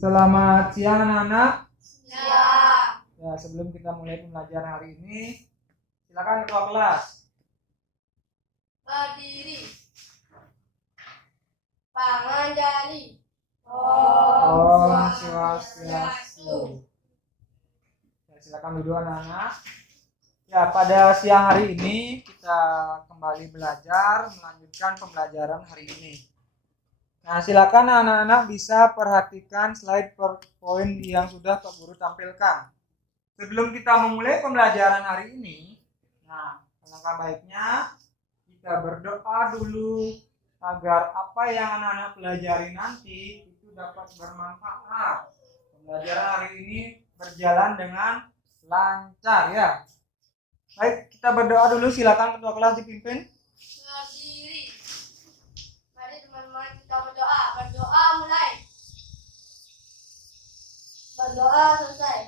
Selamat siang anak-anak. Siap. Ya, sebelum kita mulai pembelajaran hari ini, silakan ketua kelas. Berdiri. Panganjali. Om Swastiastu. Ya, silakan duduk anak-anak. Ya, pada siang hari ini kita kembali belajar melanjutkan pembelajaran hari ini. Nah, silakan anak-anak bisa perhatikan slide PowerPoint yang sudah Pak Guru tampilkan. Sebelum kita memulai pembelajaran hari ini, nah, alangkah baiknya kita berdoa dulu agar apa yang anak-anak pelajari nanti itu dapat bermanfaat. Pembelajaran hari ini berjalan dengan lancar ya. Baik, kita berdoa dulu. Silakan ketua kelas dipimpin. Berdiri. Mari teman-teman kita berdoa. Berdoa mulai. Berdoa selesai.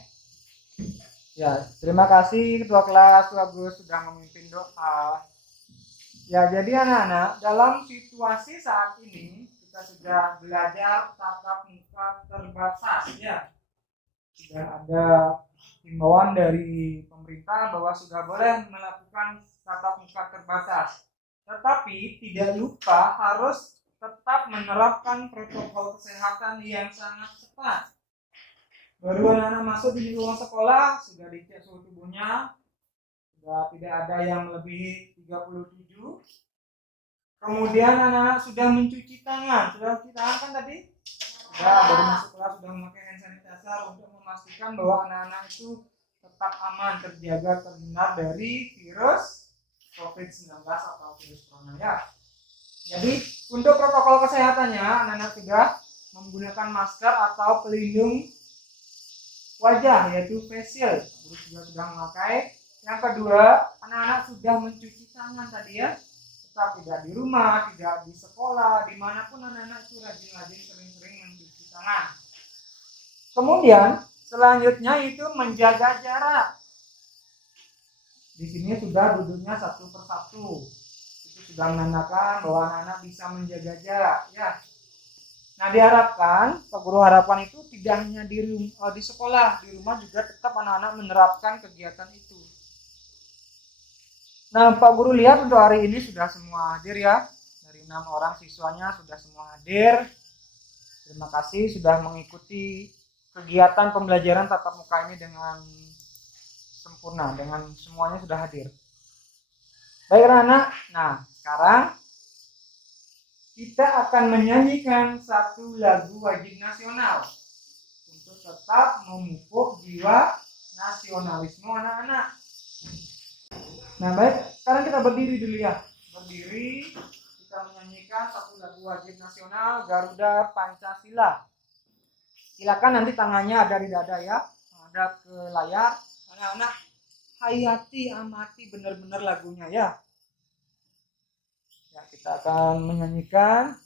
Ya, terima kasih ketua kelas Pak Guru sudah memimpin doa. Ya, jadi anak-anak, dalam situasi saat ini kita sudah belajar tatap muka terbatas ya. Sudah ada himbauan dari pemerintah bahwa sudah boleh melakukan tatap muka terbatas. Tetapi tidak lupa harus tetap menerapkan protokol kesehatan yang sangat ketat. Baru anak-anak masuk di ruang sekolah sudah dicek suhu tubuhnya, sudah tidak ada yang melebihi 37. Kemudian anak-anak sudah mencuci tangan. Sudah cuci tangan kan tadi? Sudah, baru masuk kelas sudah memakai hand sanitizer untuk memastikan bahwa anak-anak itu tetap aman, terjaga, terhindar dari virus COVID-19 atau virus corona ya. Jadi untuk protokol kesehatannya anak-anak sudah menggunakan masker atau pelindung wajah yaitu face shield. Guru juga sudah memakai. Yang kedua, anak-anak sudah mencuci tangan tadi ya. Tetap tidak di rumah, tidak di sekolah, dimanapun anak-anak itu rajin-rajin sering-sering mencuci tangan. Kemudian selanjutnya itu menjaga jarak. Di sini sudah duduknya satu persatu. Itu sudah menandakan bahwa anak-anak bisa menjaga jarak ya. Nah, diharapkan, Pak Guru harapan itu tidak hanya di sekolah, di rumah juga tetap anak-anak menerapkan kegiatan itu. Nah, Pak Guru lihat untuk hari ini sudah semua hadir ya. Dari 6 orang siswanya sudah semua hadir. Terima kasih sudah mengikuti kegiatan pembelajaran tatap muka ini dengan sempurna, dengan semuanya sudah hadir. Baik anak-anak, nah sekarang kita akan menyanyikan satu lagu wajib nasional untuk tetap memupuk jiwa nasionalisme anak-anak. Nah baik, sekarang kita berdiri dulu ya. Berdiri, kita menyanyikan satu lagu wajib nasional Garuda Pancasila. Silakan nanti tangannya ada di dada ya, ada ke layar. Anak-anak hayati, amati benar-benar lagunya ya. Ya, kita akan menyanyikan.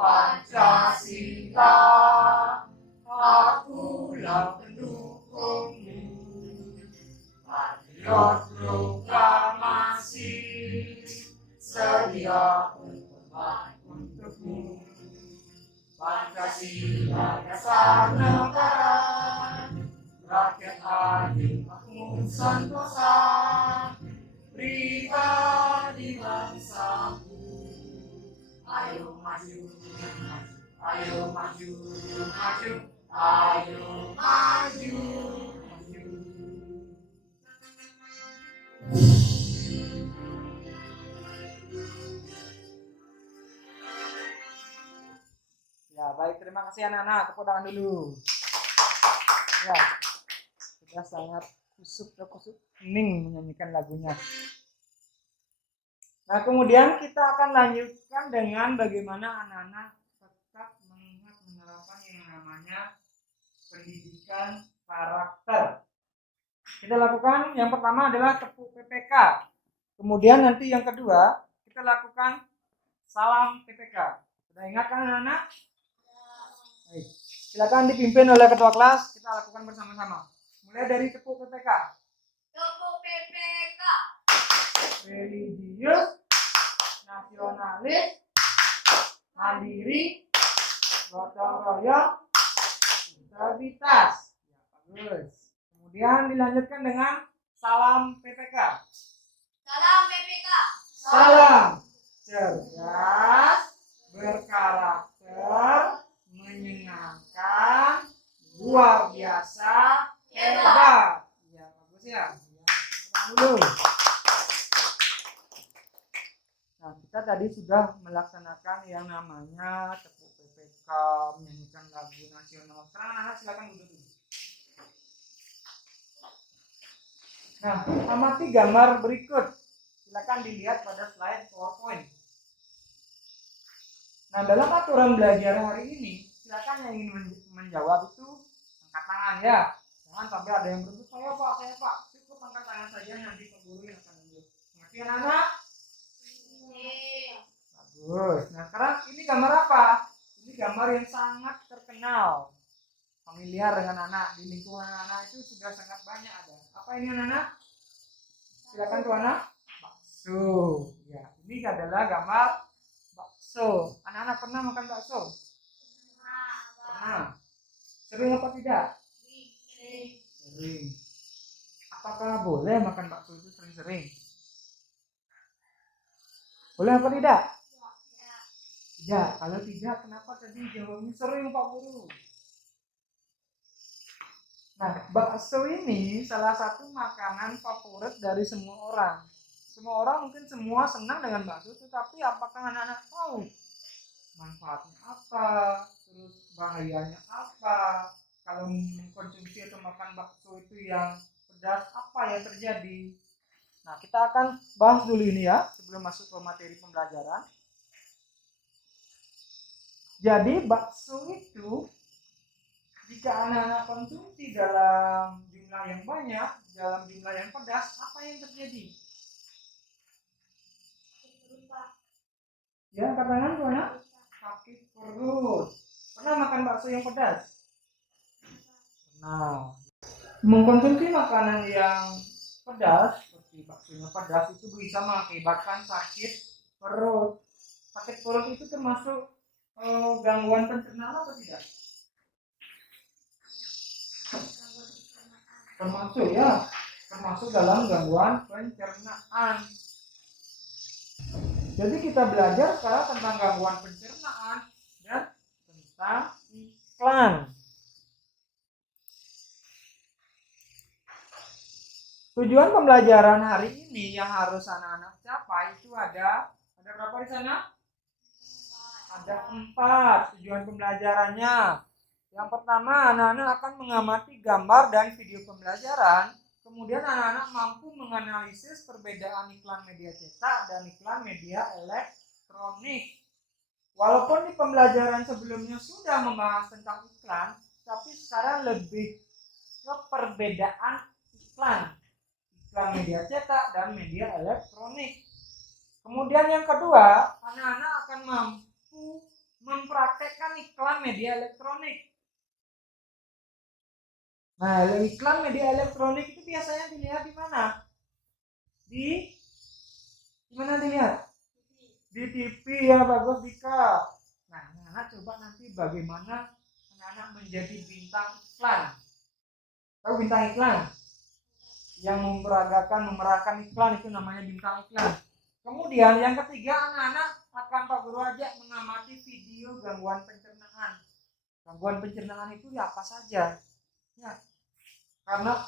Pancasila, akulah pendukungmu. Patriot proklamasi, sedia berkorban untukmu. Pancasila dasar negara, rakyat adil makmur sentosa, pribadi bangsaku. Ayo maju, ayo maju, maju, ayo maju, maju. Ya, baik, terima kasih anak-anak. Tepuk tangan dulu. Ya, sudah sangat kusuk hening menyanyikan lagunya. Nah, kemudian kita akan lanjutkan dengan bagaimana anak-anak tetap menerapkan yang namanya pendidikan karakter. Kita lakukan yang pertama adalah tepuk PPK. Kemudian nanti yang kedua kita lakukan salam PPK. Sudah ingat kan anak-anak? Baik. Silakan dipimpin oleh ketua kelas, kita lakukan bersama-sama. Mulai dari tepuk PPK. Tepuk PPK. Religius, nasionalis, mandiri, gotong royong, integritas. Ya, bagus. Kemudian dilanjutkan dengan salam PPK. Salam PPK. Salam cerdas, berkarakter, menyenangkan, luar biasa, hebat. Ya, bagus ya. Tenang dulu. Nah, kita tadi sudah melaksanakan yang namanya tepuk PPK, menyanyikan lagu nasional. Sekarang anak silakan duduk dulu. Nah, amati gambar berikut. Silakan dilihat pada slide PowerPoint. Nah, dalam aturan belajar hari ini, silakan yang ingin menjawab itu angkat tangan ya. Jangan sampai ada yang berebut, saya Pak. Cukup angkat tangan saja, nanti Pak Guru yang akan menjawab. Mengerti anak-anak? Bagus. Nah, sekarang ini gambar apa? Ini gambar yang sangat terkenal. Familiar dengan anak. Di lingkungan anak itu sudah sangat banyak ada. Apa ini anak-anak? Silakan tuh anak. Bakso. Ya, ini adalah gambar bakso. Anak-anak pernah makan bakso? Pernah. Sering apa tidak? Sering. Apakah boleh makan bakso itu sering-sering? Boleh apa tidak? Tidak. Kalau tidak, kenapa tadi jawabnya sering Pak Guru? Nah, bakso ini salah satu makanan favorit dari semua orang. Semua orang mungkin semua senang dengan bakso, tetapi apakah anak-anak tahu manfaatnya apa, terus bahayanya apa? Kalau mengkonsumsi atau makan bakso itu yang pedas, apa yang terjadi? Nah, kita akan bahas dulu ini ya, sebelum masuk ke materi pembelajaran. Jadi, bakso itu jika anak-anak konsumsi dalam jumlah yang banyak, dalam jumlah yang pedas, apa yang terjadi? Ya, katakan tuh anak, sakit perut. Pernah makan bakso yang pedas? Pernah. Mengkonsumsi makanan yang pedas, seperti baksonya pedas, itu bisa mengakibatkan sakit perut. Sakit perut itu termasuk gangguan pencernaan atau tidak? Termasuk ya, termasuk dalam gangguan pencernaan. Jadi kita belajar sekarang tentang gangguan pencernaan dan tentang iklan. Tujuan pembelajaran hari ini yang harus anak-anak capai itu ada berapa di sana? Ada 4 tujuan pembelajarannya. Yang pertama, anak-anak akan mengamati gambar dan video pembelajaran. Kemudian anak-anak mampu menganalisis perbedaan iklan media cetak dan iklan media elektronik. Walaupun di pembelajaran sebelumnya sudah membahas tentang iklan, tapi sekarang lebih ke perbedaan iklan media cetak dan media elektronik. Kemudian yang kedua, anak-anak akan mampu mempraktekkan iklan media elektronik. Nah, iklan media elektronik itu biasanya dilihat di mana? Di mana dilihat? Di TV ya, bagus Dika. Nah, anak-anak coba nanti bagaimana anak-anak menjadi bintang iklan. Tahu bintang iklan? Yang memerankan iklan itu namanya bintang iklan. Kemudian yang ketiga, anak-anak akan Pak Guru ajak mengamati video gangguan pencernaan. Gangguan pencernaan itu ya apa saja? Ya, karena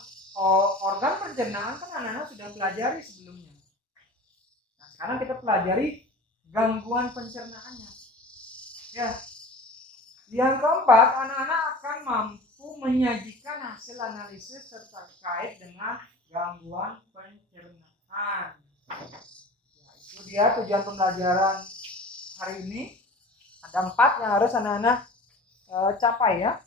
organ pencernaan kan anak-anak sudah pelajari sebelumnya. Nah, sekarang kita pelajari gangguan pencernaannya. Ya. Yang keempat, anak-anak akan mampu menyajikan hasil analisis terkait dengan gangguan pencernaan. Ya, itu dia tujuan pembelajaran hari ini. Ada 4 yang harus anak-anak capai ya.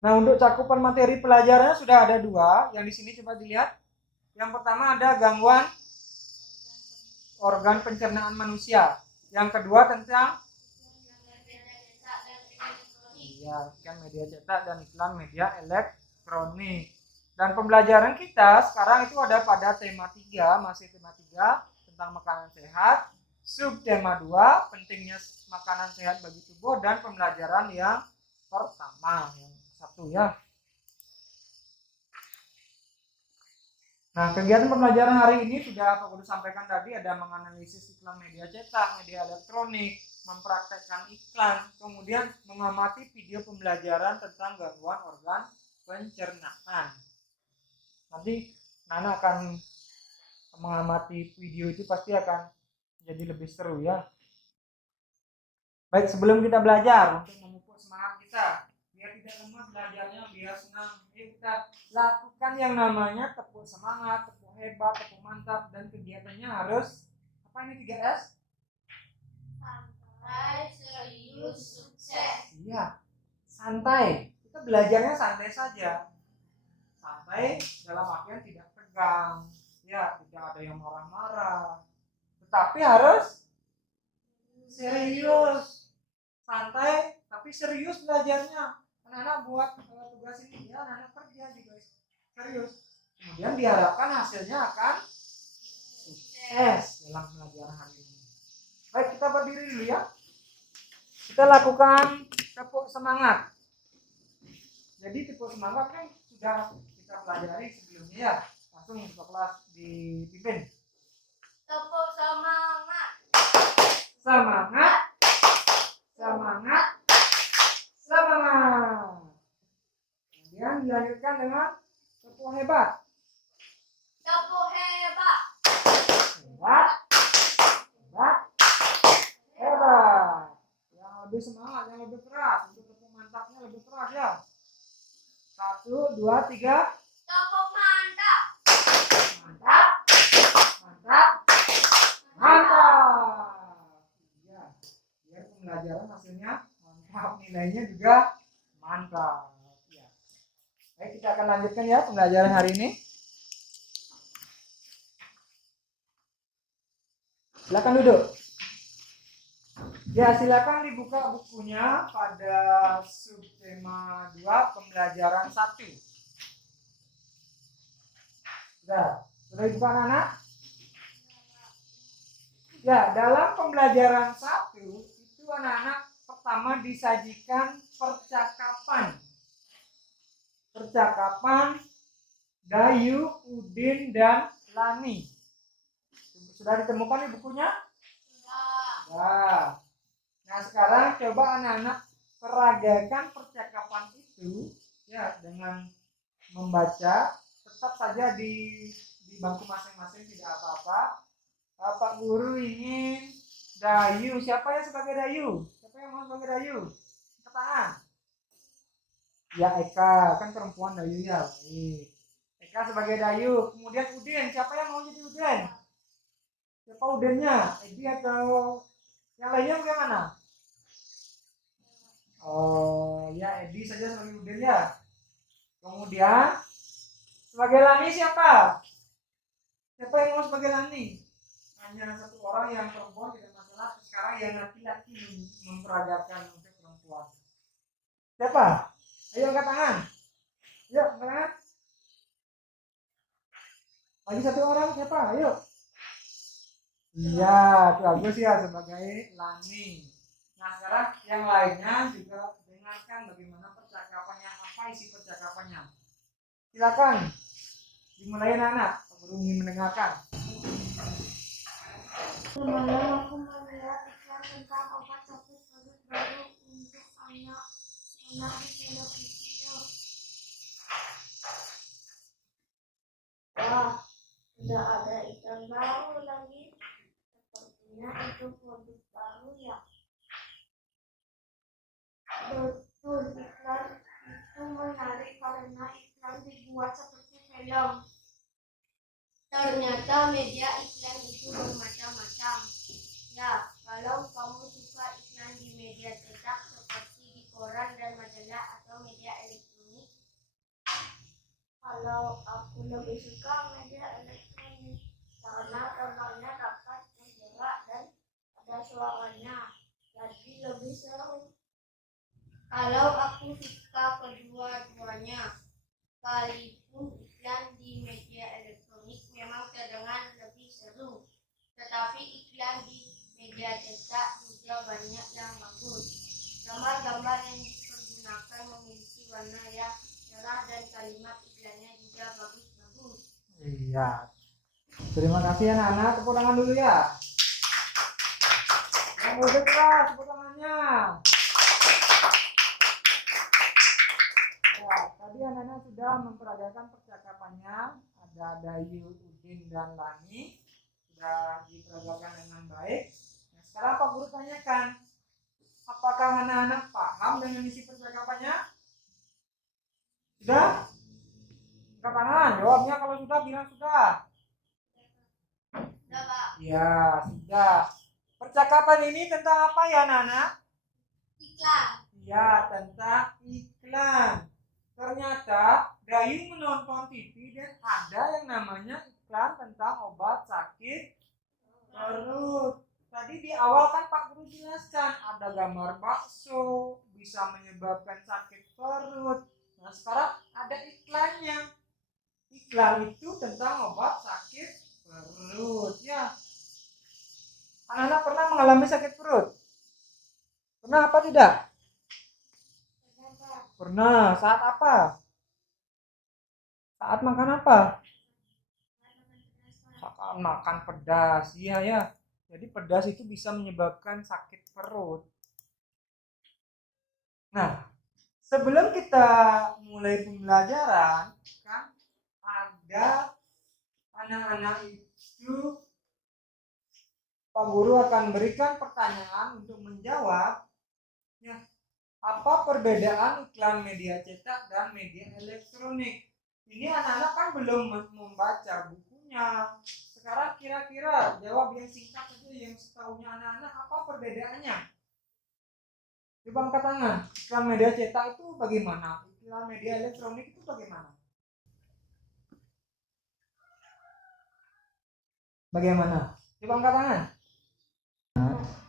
Nah, untuk cakupan materi pelajarannya sudah ada 2. Yang di sini coba dilihat. Yang pertama ada gangguan organ pencernaan manusia. Yang kedua tentang Ya, iklan media cetak dan iklan media elektronik. Dan pembelajaran kita sekarang itu ada pada tema 3, masih tema 3 tentang makanan sehat, subtema 2 pentingnya makanan sehat bagi tubuh, dan pembelajaran yang pertama yang satu ya. Nah, kegiatan pembelajaran hari ini sudah Pak Guru sampaikan tadi, ada menganalisis iklan media cetak, media elektronik, mempraktekkan iklan, kemudian mengamati video pembelajaran tentang gangguan organ pencernaan. Nanti Nana akan mengamati video itu, pasti akan jadi lebih seru ya. Baik, sebelum kita belajar, untuk memupuk semangat kita, biar tidak lemah belajarnya, biar senang, kita lakukan yang namanya tepuk semangat, tepuk hebat, tepuk mantap, dan kegiatannya harus apa ini 3S? Santai, serius, sukses. Iya, santai. Kita belajarnya santai saja. Santai dalam artian tidak tegang, ya, tidak ada yang marah-marah. Tetapi harus serius. Santai tapi serius belajarnya. Anak-anak buat tugas ini ya, anak-anak kerja juga serius. Kemudian diharapkan hasilnya akan sukses dalam pelajaran hari ini. Baik, kita berdiri dulu ya. Kita lakukan tepuk semangat. Jadi tepuk semangat kan sudah kita pelajari sebelumnya ya. Langsung ke kelas dipimpin. Tepuk semangat. Semangat. Semangat. Semangat. Kemudian dilanjutkan dengan tepuk hebat. Tepuk hebat. Hebat. Hebat. Hebat. Yang lebih semangat, yang lebih keras. Untuk tepuk mantapnya lebih keras ya. 1, 2, 3. Tepuk mantap. Mantap. Mantap. Mantap. Ya, biar pembelajaran hasilnya mantap, nilainya juga mantap. Ya. Baik, kita akan lanjutkan ya pembelajaran hari ini. Silakan duduk. Ya, silakan dibuka bukunya pada subtema 2 pembelajaran 1. Sudah dibuka anak-anak? Ya, dalam pembelajaran 1 itu anak-anak pertama disajikan percakapan. Percakapan Dayu, Udin, dan Lani. Sudah ditemukan di bukunya? Ya. Nah, sekarang coba anak-anak peragakan percakapan itu ya dengan membaca. Tetap saja di bangku masing-masing, tidak apa-apa. Pak Guru ingin Dayu. Siapa yang sebagai Dayu? Siapa yang mau sebagai Dayu? Angkat tangan. Ya, Eka, kan perempuan Dayu ya. Baik. Eka sebagai Dayu. Kemudian Udin. Siapa yang mau jadi Udin? Siapa Udinnya? Edi atau yang lainnya bagaimana? Oh ya, Edi saja sebagai Udin ya. Kemudian sebagai Lani siapa? Siapa yang mau sebagai Lani? Hanya satu orang yang perempuan, tidak masalah. Sekarang yang laki-laki memperagakan untuk perempuan. Siapa? Ayo angkat tangan. Yuk, angkat tangan. Lagi satu orang siapa? Ayo. Iya, bagus ya sebagai Lani. Nah, sekarang yang lainnya juga dengarkan bagaimana percakapannya, apa isi percakapannya. Silakan dimulai anak. Guru ingin mendengarkan. Semalam aku melihat iklan tentang obat sakit perut baru untuk anak-anak di televisi. Wah, sudah ada iklan baru lagi. Sepertinya itu produk baru ya. Betul, iklan itu menarik karena iklan dibuat seperti film. Ternyata media iklan itu bermacam-macam. Ya, kalau kamu suka iklan di media cetak seperti di koran dan majalah atau media elektronik. Kalau aku lebih suka media elektronik karena gambarnya dapat bergerak dan ada suaranya, jadi lebih seru. Kalau aku suka kedua-duanya, sekalipun iklan di media elektronik memang terdengar lebih seru, tetapi iklan di media cetak juga banyak yang bagus. Gambar-gambar yang dipergunakan memiliki warna yang cerah dan kalimat iklannya juga bagus-bagus. Iya. Terima kasih anak-anak, tepuk tangan dulu ya. Yang lebih keras tepuk tangannya. Ya, tadi anak-anak sudah memperagakan percakapannya. Ada Dayu, Udin, dan Lani sudah diperagakan dengan baik. Nah, sekarang Pak Guru tanyakan, apakah anak-anak paham dengan isi percakapannya? Sudah? Angkat tangan, jawabnya kalau sudah bilang sudah. Sudah, Pak. Ya, sudah. Percakapan ini tentang apa ya, anak-anak? Iklan. Ya, tentang iklan. Ternyata Dayu menonton TV dan ada yang namanya iklan tentang obat sakit perut. Tadi di awal kan Pak Guru jelaskan ada gambar bakso bisa menyebabkan sakit perut. Nah, sekarang ada iklannya. Iklan itu tentang obat sakit perut. Ya, anak-anak pernah mengalami sakit perut? Pernah apa tidak? Pernah. Saat apa? Saat makan apa? Saat makan pedas. Iya ya. Jadi pedas itu bisa menyebabkan sakit perut. Nah, sebelum kita mulai pembelajaran, kan ada anak-anak itu Pak Guru akan berikan pertanyaan untuk menjawab. Ya, apa perbedaan iklan media cetak dan media elektronik? Ini anak-anak kan belum membaca bukunya. Sekarang kira-kira jawab yang singkat saja yang setahunya anak-anak apa perbedaannya? Coba angkat tangan. Iklan media cetak itu bagaimana? Iklan media elektronik itu bagaimana? Bagaimana? Coba angkat tangan.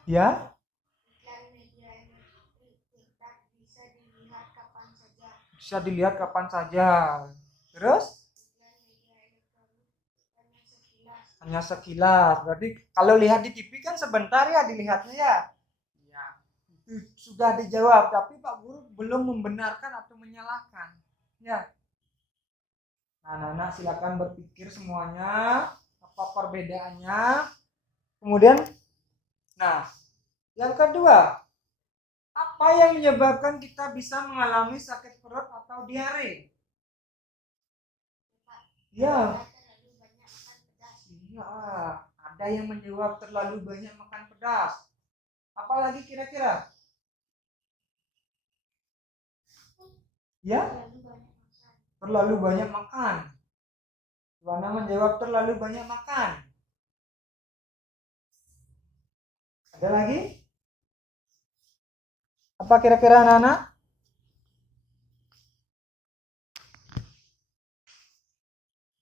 Ya? Iklan media elektronik cetak bisa dilihat kapan saja. Bisa dilihat kapan saja. Terus? Iklan media elektronik hanya sekilas. Hanya sekilas. Berarti kalau lihat di TV kan sebentar ya dilihatnya ya. Ya, itu sudah dijawab, tapi Pak Guru belum membenarkan atau menyalahkan. Ya. Nah, anak-anak silakan berpikir semuanya apa perbedaannya. Kemudian, nah, yang kedua, apa yang menyebabkan kita bisa mengalami sakit perut atau diare? Ya. Terlalu banyak makan pedas. Iya, ada yang menjawab terlalu banyak makan pedas. Apalagi kira-kira? Ya, terlalu banyak makan. Wana menjawab terlalu banyak makan. Ada lagi? Apa kira-kira anak-anak?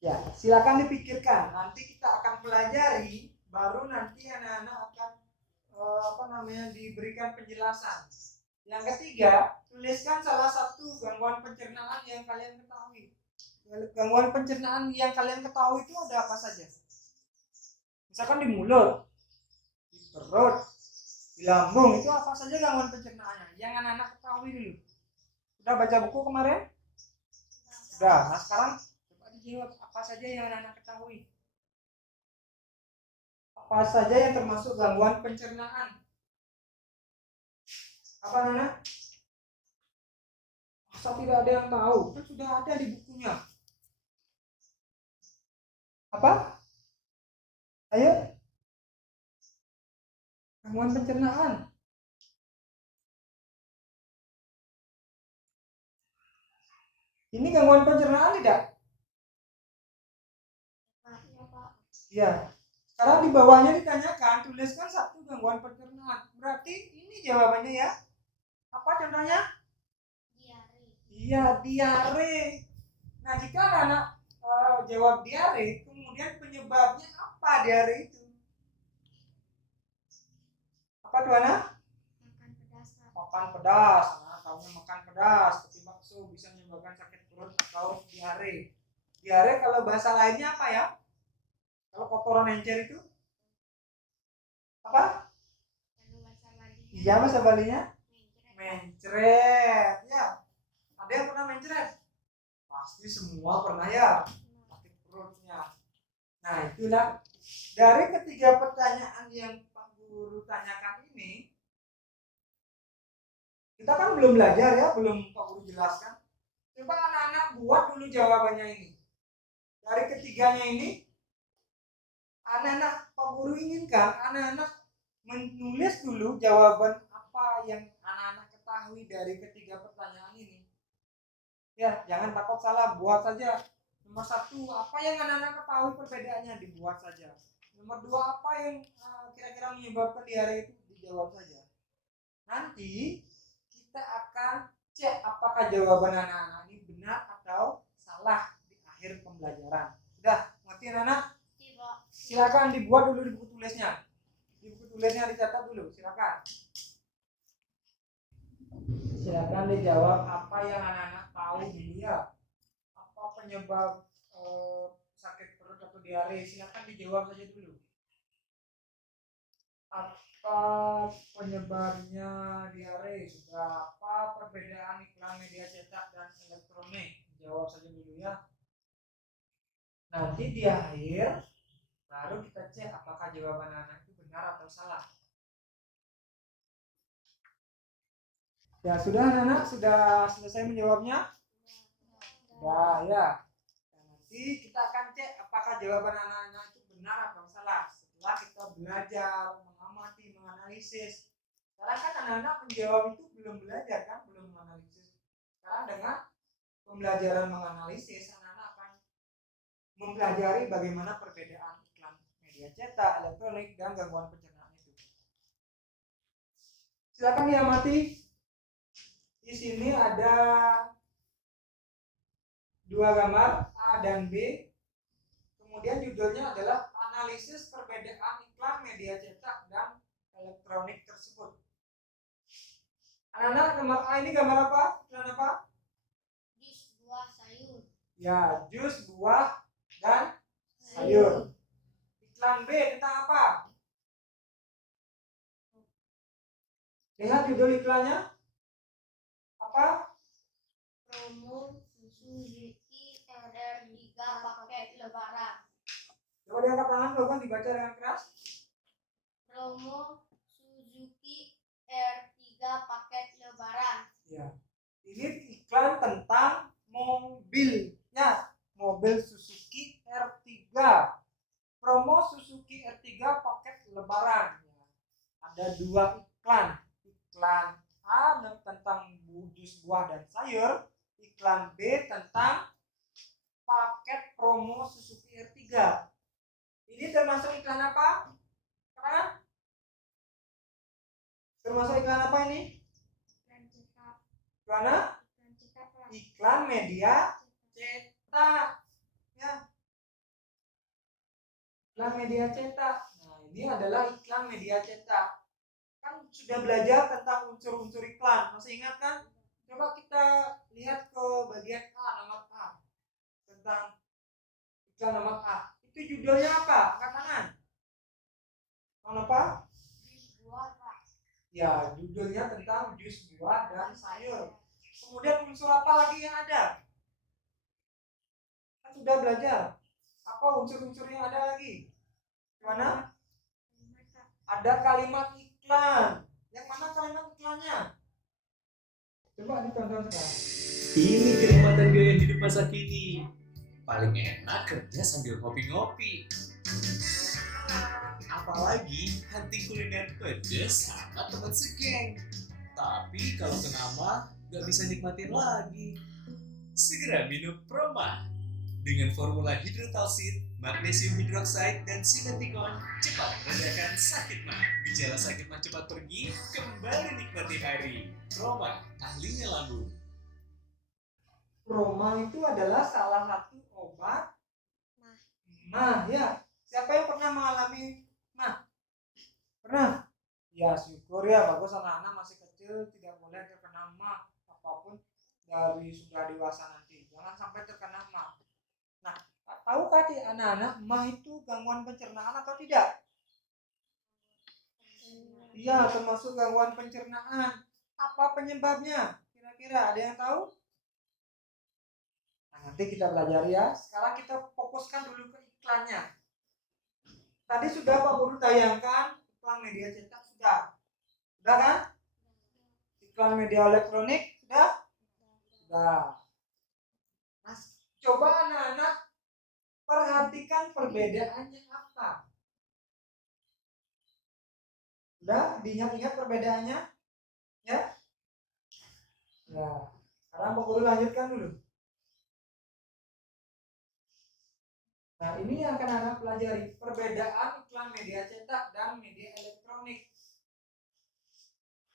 Ya, silakan dipikirkan. Nanti kita akan pelajari, baru nanti anak-anak akan diberikan penjelasan. Yang ketiga, tuliskan salah satu gangguan pencernaan yang kalian ketahui. Gangguan pencernaan yang kalian ketahui itu ada apa saja? Misalkan di mulut, di perut, di lambung, itu apa saja gangguan pencernaannya? Yang anak-anak ketahui dulu. Sudah baca buku kemarin? Sudah. Nah, sekarang coba dijawab apa saja yang anak-anak ketahui. Apa saja yang termasuk gangguan pencernaan? Apa anak-anak? Masa tidak ada yang tahu? Kan sudah ada di bukunya. Apa? Ayo. Gangguan pencernaan. Ini gangguan pencernaan tidak? Ya. Sekarang di bawahnya ditanyakan, tuliskan satu gangguan pencernaan. Berarti ini jawabannya ya. Apa contohnya? Diare. Iya, diare. Nah, jika anak jawab diare, kemudian penyebabnya apa diare itu? Apa tuh anak? Makan pedas. Makan pedas. Nah, tahu contohnya makan pedas seperti bakso bisa menyebabkan sakit perut atau diare. Diare kalau bahasa lainnya apa ya? Kalau kotoran encer itu apa? Lalu bahasa Balinya Iya bahasa Balinya mencret. mencret. Ya, ada yang pernah mencret? Pasti semua pernah ya, sakit perutnya. Nah itulah dari ketiga pertanyaan yang Pak Guru tanyakan ini, kita kan belum belajar ya, belum Pak Guru jelaskan. Coba anak-anak buat dulu jawabannya ini. Dari ketiganya ini, anak-anak Pak Guru inginkan anak-anak menulis dulu jawaban apa yang anak-anak ketahui dari ketiga pertanyaan ini. Ya, jangan takut salah, buat saja. Nomor 1, apa yang anak-anak ketahui perbedaannya, dibuat saja. Nomor 2, apa yang kira-kira menyebabkan diare itu, dijawab saja. Nanti kita akan cek apakah jawaban anak-anak ini benar atau salah di akhir pembelajaran. Sudah, ngerti anak-anak? Silakan dibuat dulu di buku tulisnya. Di buku tulisnya dicatat dulu, silakan. Silakan dijawab apa yang anak-anak tahu dulu ya. Apa penyebab sakit perut atau diare? Silakan dijawab saja dulu. Apa penyebabnya diare? Sudah. Apa perbedaan iklan media cetak dan elektronik? Jawab saja dulu ya. Nanti di akhir baru kita cek apakah jawaban anak itu benar atau salah. Ya sudah anak-anak, sudah selesai menjawabnya? Sudah ya. Dan nanti kita akan cek apakah jawaban anak-anak itu benar atau salah setelah kita belajar, mengamati, menganalisis. Sekarang kan anak-anak menjawab itu belum belajar kan, belum menganalisis. Sekarang dengan pembelajaran menganalisis, anak-anak akan mempelajari bagaimana perbedaan iklan media cetak, elektronik, dan gangguan pencernaan itu. Silakan diamati. Di sini ada dua gambar A dan B. Kemudian judulnya adalah analisis perbedaan iklan media cetak dan elektronik tersebut. Anak-anak, gambar A ini gambar apa? Iklan apa? Jus buah sayur. Ya, jus buah dan sayur. Iklan B tentang apa? Lihat judul iklannya. Apa? Promo Suzuki RR3 paket lebaran. Coba diangkat tangan, coba dibaca dengan keras. Promo Suzuki R3 paket lebaran. Ya. Ini iklan tentang mobilnya, mobil Suzuki R3. Promo Suzuki R3 paket lebaran. Ya. Ada dua iklan. Iklan A tentang jus buah dan sayur, iklan B tentang paket promo Suzuki R3. Ini termasuk iklan apa? Kan? Termasuk iklan apa ini? Iklan iklan media cetak. Ya. Iklan media cetak. Nah, ini adalah iklan media cetak. Kan sudah belajar tentang unsur-unsur iklan, masih ingat kan? Coba kita lihat ke bagian A, nomor A, tentang iklan nomor A. Itu judulnya apa? Angkat tangan. Nomor apa? Jus buah. Ya, judulnya tentang jus buah dan sayur. Kemudian unsur apa lagi yang ada? Kan sudah belajar. Apa unsur-unsur yang ada lagi? Mana? Ada kalimat iklan. Yang mana kalimat iklannya? Coba ditonton sekarang. Ini kenikmatan gaya hidup masa kini. Paling enak kerja sambil ngopi-ngopi. Apalagi hunting kuliner pedes sama teman segeng. Tapi kalau kena mah gak bisa nikmatin lagi. Segera minum Proma. Dengan formula hidrotalsit, magnesium hidroksida, dan sinetikon, cepat redakan sakit mah. Gejala sakit mah cepat pergi, kembali nikmati hari. Proma, ahlinya lambung. Proma itu adalah salah satu obat mah ya. Siapa yang pernah mengalami mah? Pernah? Ya syukur ya, bagus anak-anak masih kecil tidak boleh terkena mah. apapun dari sudah dewasa nanti. Jangan sampai terkena MA. Nah, tahukah anak-anak MA itu gangguan pencernaan atau tidak? Iya, termasuk gangguan pencernaan. Apa penyebabnya? Kira-kira ada yang tahu? Nah, nanti kita belajar ya. Sekarang kita fokuskan dulu ke iklannya. Tadi sudah Pak Guru tayangkan iklan media cetak sudah. Sudah kan? Iklan media elektronik sudah? Sudah. Nah, coba anak-anak perhatikan perbedaannya apa. Sudah diingat-ingat perbedaannya? Ya? Ya. Sekarang Pak Guru lanjutkan dulu. Nah, ini yang akan anak pelajari perbedaan iklan media cetak dan media elektronik.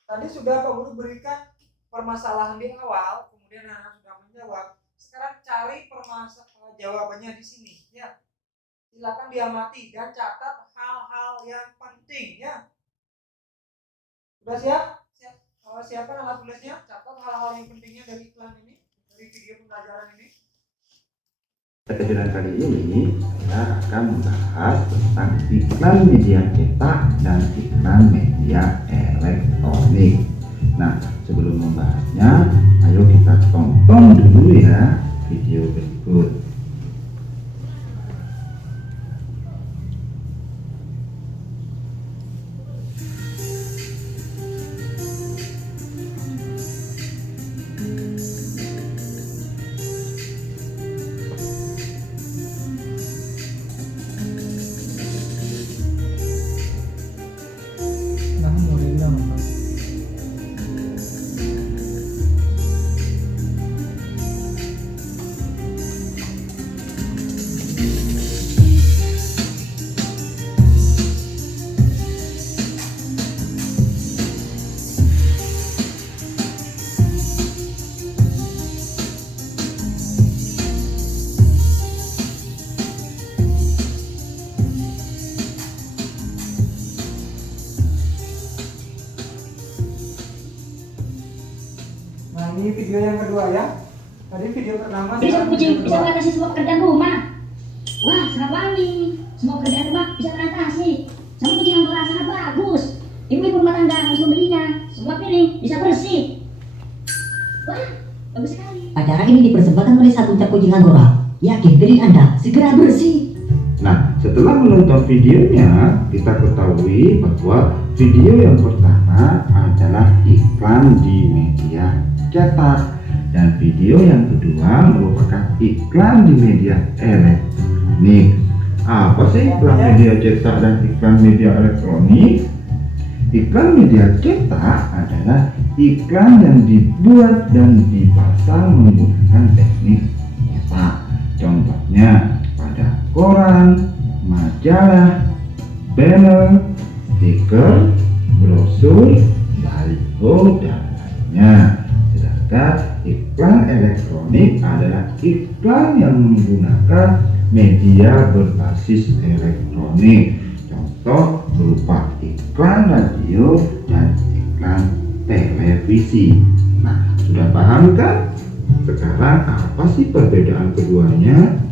Tadi sudah Pak Guru berikan permasalahan di awal, kemudian anak sudah menjawab. Sekarang cari jawabannya di sini, ya. Silakan diamati dan catat hal-hal yang penting, ya. Sudah siap? Siapkan alat tulisnya, catat hal-hal yang pentingnya dari iklan ini, dari video pembelajaran ini. Episode kali ini saya akan membahas tentang iklan media cetak dan iklan media elektronik. Nah, sebelum membahasnya, ayo kita tonton dulu ya video berikut. Nah, ini video yang kedua ya. Tadi video pertama Bisa mengatasi semua pekerjaan rumah. Wah, sangat wangi. Semua pekerjaan rumah bisa teratasi. Sama kucing yang kelas sangat bagus. Ibu-ibu rumah tangga harus membelinya. Semua piring bisa bersih. Wah, bagus sekali. Acara ini dipersembahkan oleh Sabun Cap Kucing Angora. Yakin piring Anda segera bersih. Nah, setelah menonton videonya, kita ketahui bahwa video yang pertama adalah iklan di media cetak dan video yang kedua merupakan iklan di media elektronik. Apa sih iklan media cetak dan iklan media elektronik? Iklan media cetak adalah iklan yang dibuat dan dipasang menggunakan teknik cetak. Contohnya pada koran, majalah, banner, stiker, brosur, baliho, dan lainnya. Sedangkan iklan elektronik adalah iklan yang menggunakan media berbasis elektronik. Contoh berupa iklan radio dan iklan televisi. Nah, sudah paham kan? Sekarang apa sih perbedaan keduanya?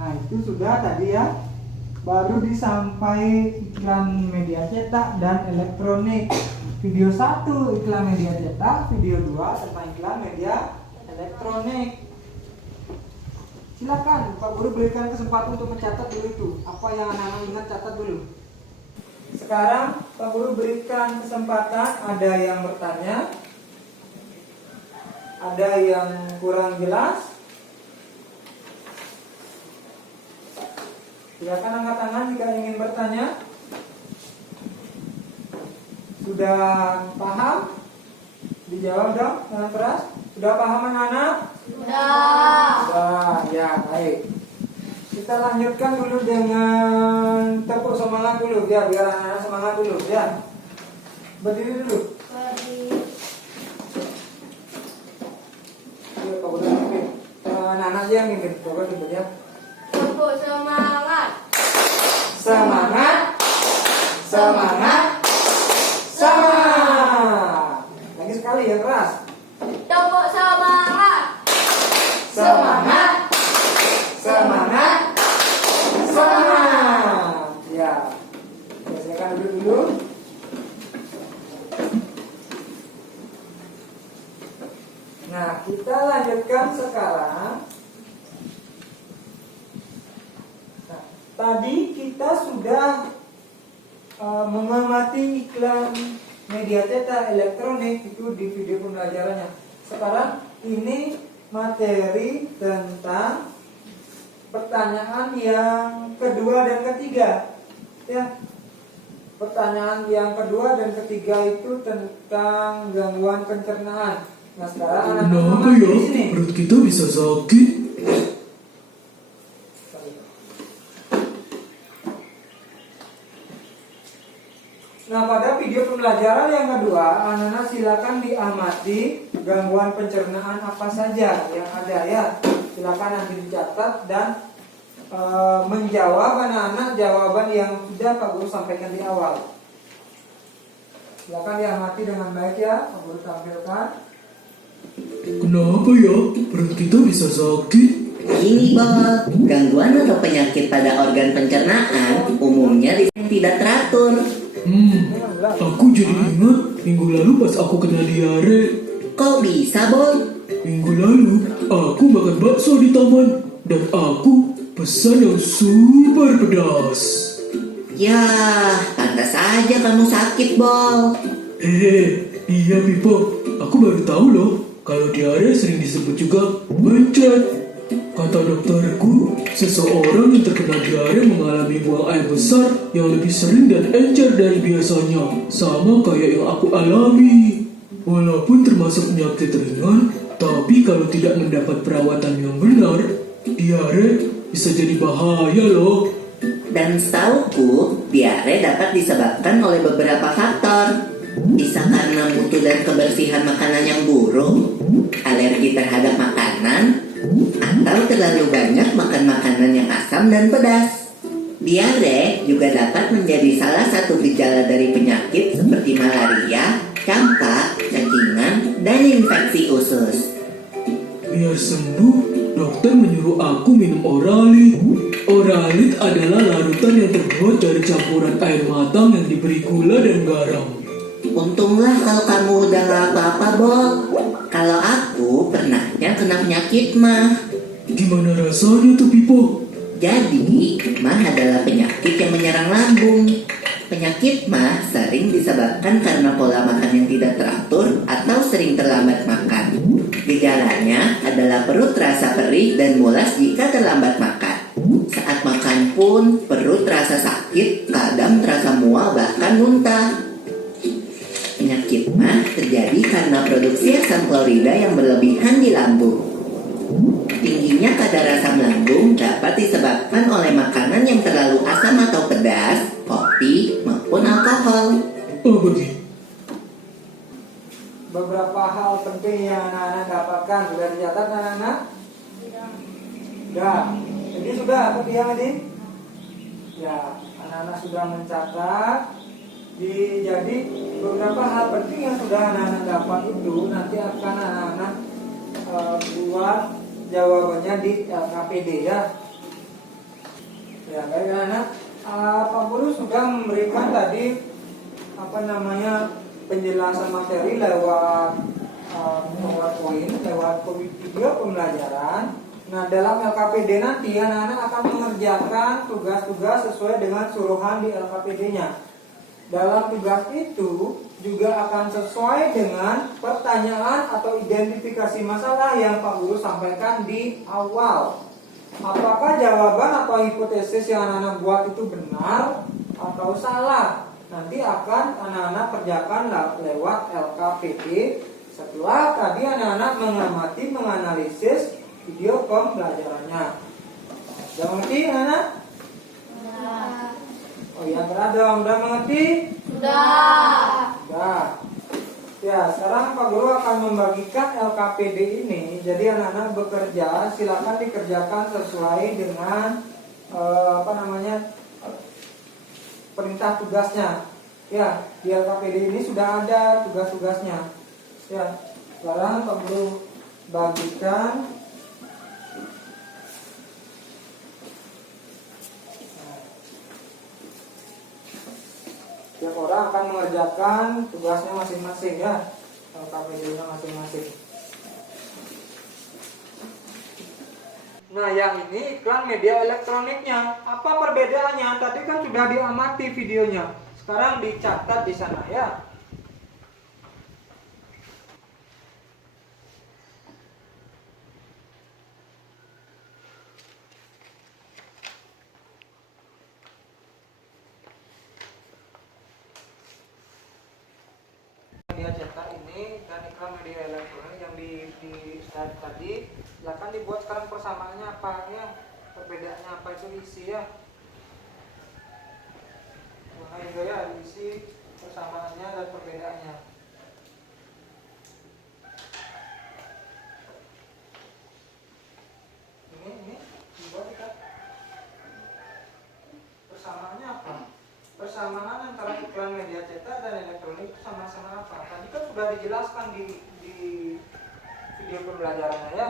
Nah, itu sudah tadi ya. Baru disampai iklan media cetak dan elektronik. Video 1 iklan media cetak, video 2 tentang iklan media elektronik. Silakan Pak Guru berikan kesempatan untuk mencatat dulu itu. Apa yang anak-anak ingat, catat dulu. Sekarang Pak Guru berikan kesempatan, ada yang bertanya, ada yang kurang jelas. Silakan angkat tangan jika ingin bertanya. Sudah paham? Dijawab dong dengan keras. Sudah paham anak-anak? Sudah, ya baik. Kita lanjutkan dulu dengan tepuk semangat dulu, biar anak-anak semangat dulu, ya. Berdiri dulu. Yuk, Pak Guru mimpin. Anak-anak aja yang mimpin, Pak Guru mimpin ya. Tepuk semangat. Semangat, semangat, semangat. Semangat. Semangat. Semangat. Ya. Silakan dulu. Nah, kita lanjutkan sekarang. Nah, tadi kita sudah mengamati iklan media cetak elektronik itu di video pembelajarannya. Sekarang ini materi tentang pertanyaan yang kedua dan ketiga. Ya. Pertanyaan yang kedua dan ketiga itu tentang gangguan pencernaan. Nah, sekarang anak-anak Kenapa mengamati ya di sini. perut kita bisa sakit? Nah, pada video pembelajaran yang kedua, anak-anak silakan diamati gangguan pencernaan apa saja yang ada ya. Silakan nanti dicatat dan menjawab anak-anak jawaban yang sudah Pak Guru sampaikan di awal. Silakan diamati dengan baik ya, Pak Guru tampilkan. Kenapa ya perut kita bisa sakit? Ini Bob, gangguan atau penyakit pada organ pencernaan umumnya tidak teratur. Aku jadi ingat minggu lalu pas aku kena diare. Kok bisa, Bob? Minggu lalu aku makan bakso di taman dan aku pesan yang super pedas. Ya, pantas aja kamu sakit, Bob. Iya Pipo, aku baru tahu loh kalau diare sering disebut juga mencret. Kata dokterku, seseorang yang terkena diare mengalami buang air besar yang lebih sering dan encer dari biasanya, sama kayak yang aku alami. Walaupun termasuk penyakit ringan, tapi kalau tidak mendapat perawatan yang benar, diare bisa jadi bahaya loh. Dan setauku, diare dapat disebabkan oleh beberapa faktor. Bisa karena mutu dan kebersihan makanan yang buruk, alergi terhadap makanan, atau terlalu banyak makan makanan yang asam dan pedas. Diare juga dapat menjadi salah satu gejala dari penyakit seperti malaria, campak, cacingan, dan infeksi usus. Biar sembuh, dokter menyuruh aku minum Oralit. Oralit adalah larutan yang terbuat dari campuran air matang yang diberi gula dan garam. Untunglah kalau kamu udah gak apa-apa, Bob. Kalau aku pernahnya kena penyakit mah. Gimana rasanya tuh Pipo? Jadi, mah adalah penyakit yang menyerang lambung. Penyakit mah sering disebabkan karena pola makan yang tidak teratur atau sering terlambat makan. Gejalanya adalah perut terasa perih dan mulas jika terlambat makan. Saat makan pun perut terasa sakit, kadang terasa mual bahkan muntah. Penyakit mah terjadi karena produksi asam klorida yang berlebihan di lambung. Tingginya kadar asam lambung dapat disebabkan oleh makanan yang terlalu asam atau pedas, kopi, maupun alkohol. Oh begitu. Beberapa hal penting yang anak-anak dapatkan sudah dicatat anak-anak? Sudah. Jadi sudah atau diam ini? Ya, anak-anak sudah mencatat. Jadi beberapa hal penting yang sudah anak-anak dapat itu nanti akan anak-anak buat jawabannya di LKPD ya. Ya baik anak-anak. Pak Guru sudah memberikan tadi penjelasan materi lewat PowerPoint, lewat video pembelajaran. Nah dalam LKPD nanti anak-anak akan mengerjakan tugas-tugas sesuai dengan suruhan di LKPD-nya. Dalam tugas itu juga akan sesuai dengan pertanyaan atau identifikasi masalah yang Pak Guru sampaikan di awal. Apakah jawaban atau hipotesis yang anak-anak buat itu benar atau salah? Nanti akan anak-anak kerjakan lewat LKPD setelah tadi anak-anak mengamati, menganalisis video pembelajarannya. Sudah mengerti anak-anak? Oh ya, beradong. Udah mengerti? Sudah. Ya, sekarang Pak Guru akan membagikan LKPD ini. Jadi anak-anak bekerja, silakan dikerjakan sesuai dengan perintah tugasnya. Ya, di LKPD ini sudah ada tugas-tugasnya. Ya, sekarang Pak Guru bagikan orang akan mengerjakan tugasnya masing-masing ya, LKPD-nya masing-masing. Nah, yang ini iklan media elektroniknya. Apa perbedaannya? Tadi kan sudah diamati videonya. Sekarang dicatat di sana ya. Media cetak ini dan iklan media elektronik yang di slide tadi, silakan dibuat sekarang persamaannya apa ya, perbedaannya apa itu isi ya. Nah itu ya isi persamaannya dan perbedaannya. Ini dibuat kita persamaannya apa? Persamaan antara iklan media cetak dan elektronik itu sama-sama apa? Tadi kan sudah dijelaskan di video pembelajarannya ya.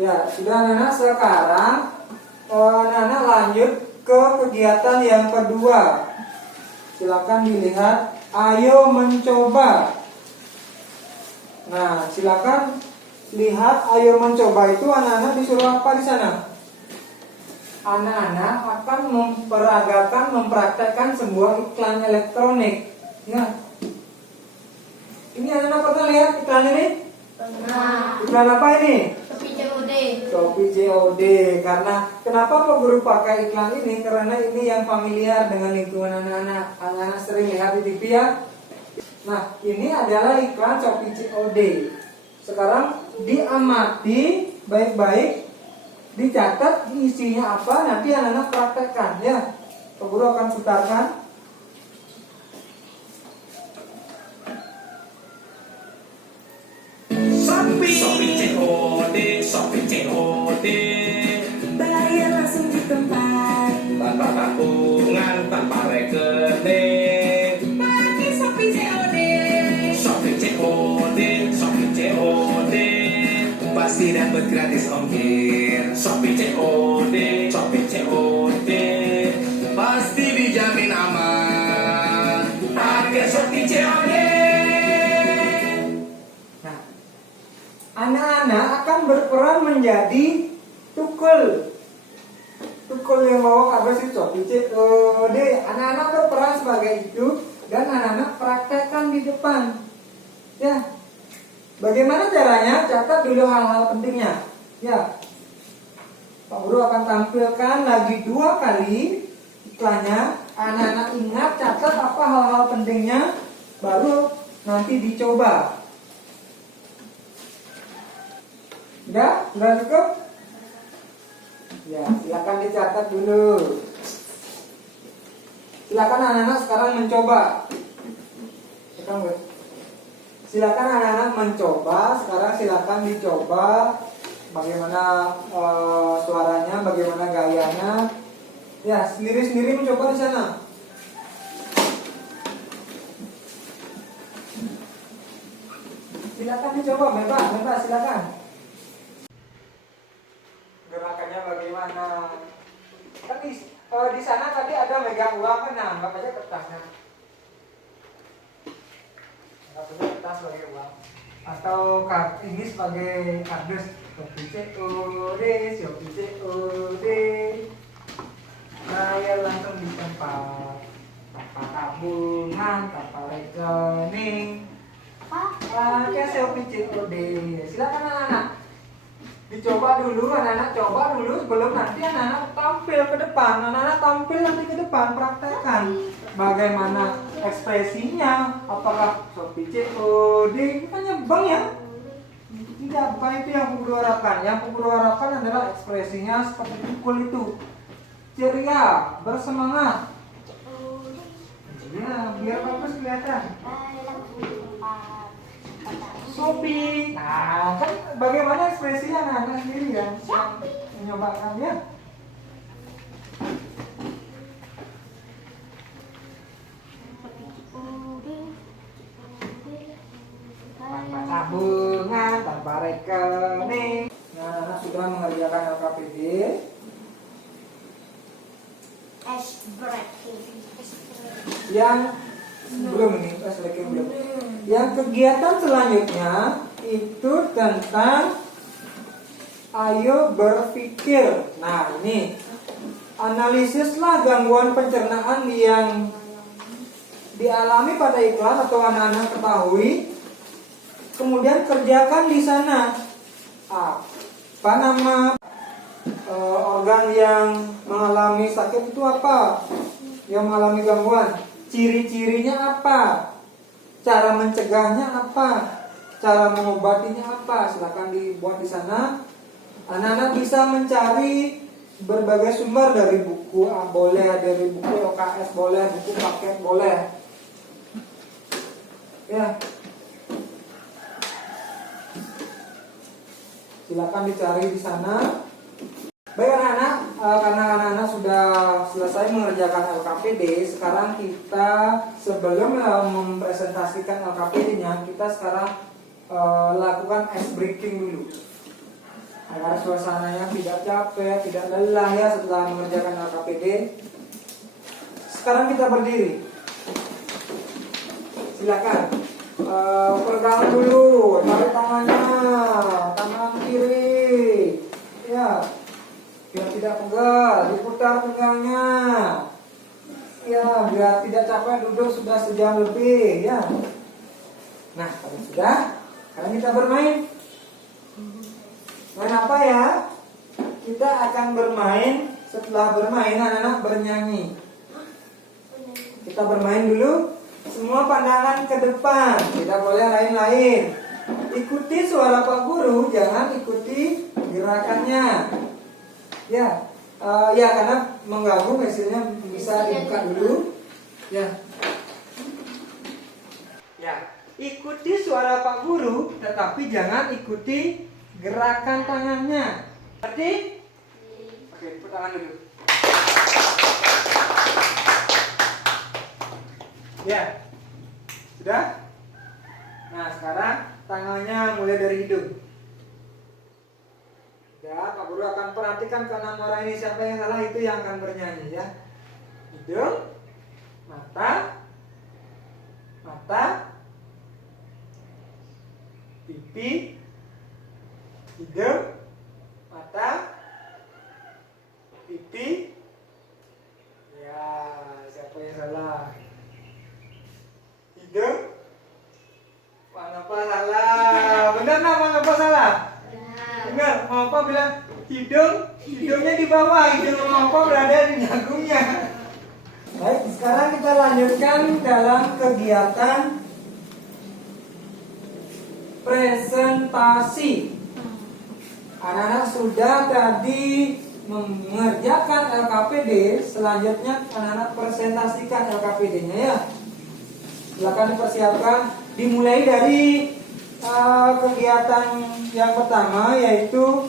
Ya, sudah Nana, sekarang Nana lanjut ke kegiatan yang kedua. Silakan dilihat, ayo mencoba. Nah, silakan lihat, ayo mencoba itu anak-anak disuruh apa di sana? Anak-anak akan memperagakan, mempraktekkan sebuah iklan elektronik. Ya. Ini anak-anak pernah lihat iklan ini? Pernah. Iklan apa ini? Shopee COD. Shopee COD. Karena kenapa Pak Guru pakai iklan ini? Karena ini yang familiar dengan lingkungan anak-anak. Anak-anak sering lihat di TV ya. Nah, ini adalah iklan Shopee COD. Sekarang diamati baik-baik. Dicatat isinya apa, nanti anak-anak praktekkan ya. Pak Guru akan putarkan. Shopee COD, Shopee COD. Bayar langsung di tempat, Tanpa tabungan, tanpa rekening. pakai Shopee COD. Shopee COD, Shopee COD. Pasti dapat gratis ongkir. Shopee COD, Shopee COD. Pasti dijamin aman. Pakai Shopee COD. Nah, anak-anak akan berperan menjadi tukul. Tukul yang bawa kabar si Shopee COD. Anak-anak berperan sebagai itu dan anak-anak praktekkan di depan. Ya. Bagaimana caranya? Catat dulu hal-hal pentingnya. Ya. Pak Guru akan tampilkan lagi 2 kali iklannya. Anak-anak ingat, catat apa hal-hal pentingnya, baru nanti dicoba. Udah cukup? Ya, silakan dicatat dulu. Silakan anak-anak sekarang mencoba. Silakan anak-anak mencoba. Sekarang silakan dicoba bagaimana suaranya, bagaimana gayanya. Ya, sendiri-sendiri mencoba di sana. Silakan dicoba, bebas, silakan. Gerakannya bagaimana? Kan di sana tadi ada megang uang kan, nah anggap aja kertasnya. Anggap aja kertas sebagai uang. Atau ini sebagai kardus. Shopee COD, Shopee COD. Bayar langsung di tempat, tanpa tabungan, tanpa rekening. Pakai Shopee COD. Silakan anak-anak. Dicoba dulu, anak-anak coba dulu sebelum nanti anak-anak tampil ke depan. Anak-anak tampil nanti ke depan, praktekkan bagaimana ekspresinya. Apakah Shopee COD kan nyebang ya? Tidak, bukan itu yang Pak Guru harapkan. Yang Pak Guru harapkan adalah ekspresinya seperti pukul itu, ceria, bersemangat. Ya, biar bagus kelihatan. Shopee. Nah, kan bagaimana ekspresinya anak-anak sendiri yang menyobakannya. Tanpa tabungan, tanpa rekening. Nah, anak sudah mengerjakan LKPD. ice breaking. Yang belum ini, belum. Yang kegiatan selanjutnya itu tentang ayo berpikir. Nah, ini analisislah gangguan pencernaan yang dialami pada iklan atau anak-anak ketahui. Kemudian kerjakan di sana. Apa nama organ yang mengalami sakit itu apa? Yang mengalami gangguan. Ciri-cirinya apa? Cara mencegahnya apa? Cara mengobatinya apa? Silakan dibuat di sana. Anak-anak bisa mencari berbagai sumber dari buku boleh, dari buku OKS boleh, buku paket boleh. Ya. Silakan dicari di sana. Baik anak-anak, karena anak-anak sudah selesai mengerjakan LKPD, sekarang kita sebelum mempresentasikan LKPD-nya, kita sekarang lakukan ice breaking dulu. Agar suasananya tidak capek, tidak lelah ya setelah mengerjakan LKPD. Sekarang kita berdiri. Silakan. Pegang dulu, tarik tangannya, tangan kiri. Ya. Biar tidak pegal, diputar pinggangnya. Ya, biar tidak capek duduk sudah sejam lebih, ya. Nah, kalau sudah, sekarang kita bermain. Main apa ya? Kita akan bermain. Setelah bermain, anak-anak bernyanyi. Kita bermain dulu. Semua pandangan ke depan, tidak boleh lain-lain. Ikuti suara Pak Guru, jangan ikuti gerakannya. Ya, ya karena mengganggu, hasilnya bisa dibuka dulu. Ya. Ya, ikuti suara Pak Guru, tetapi jangan ikuti gerakan tangannya. Ngerti? Oke, tepuk tangan dulu. Ya, sudah? Nah, sekarang tangannya mulai dari hidung. Ya, Pak Guru akan perhatikan ke 6 orang ini, siapa yang salah itu yang akan bernyanyi ya. Hidung, mata, pipi, hidung, mata, pipi. Ya, siapa yang salah? Hidung, apa salah? Benar nggak apa salah? Benar, apa bilang hidungnya di bawah, hidung apa berada di jagungnya. Baik, sekarang kita lanjutkan dalam kegiatan presentasi. Anak-anak sudah tadi mengerjakan LKPD, selanjutnya anak-anak presentasikan LKPD-nya ya. Silakan dipersiapkan, dimulai dari kegiatan yang pertama, yaitu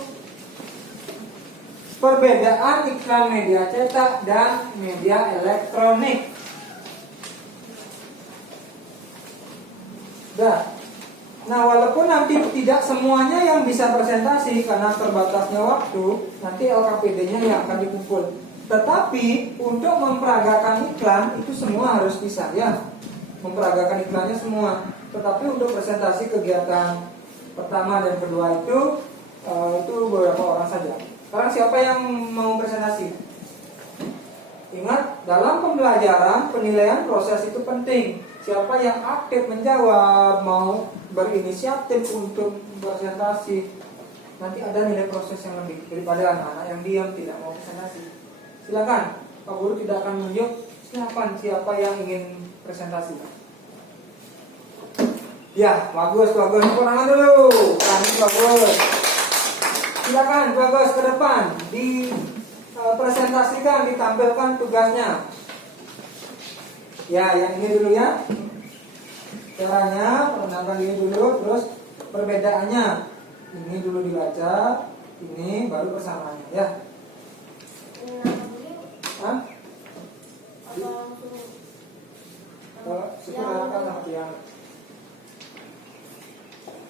perbedaan iklan media cetak dan media elektronik. Nah, walaupun nanti tidak semuanya yang bisa presentasi karena terbatasnya waktu, nanti LKPD-nya yang akan dikumpul. Tetapi untuk memperagakan iklan itu semua harus bisa ya. Memperagakan iklannya semua. Tetapi untuk presentasi kegiatan pertama dan kedua itu beberapa orang saja. Sekarang siapa yang mau presentasi? Ingat, dalam pembelajaran penilaian proses itu penting. Siapa yang aktif menjawab, mau berinisiatif untuk presentasi, nanti ada nilai proses yang lebih daripada anak-anak yang diam tidak mau presentasi. Silakan, Pak Guru tidak akan menunjuk. Silakan siapa yang ingin presentasi. Ya, bagus, tepuk tangan dulu. Bagus. Silakan, bagus ke depan. Dipresentasikan, ditampilkan tugasnya. Ya, yang ini dulu ya. Caranya, perkenalkan ini dulu, terus perbedaannya. Ini dulu dibaca, ini baru persamaannya ya. Hah?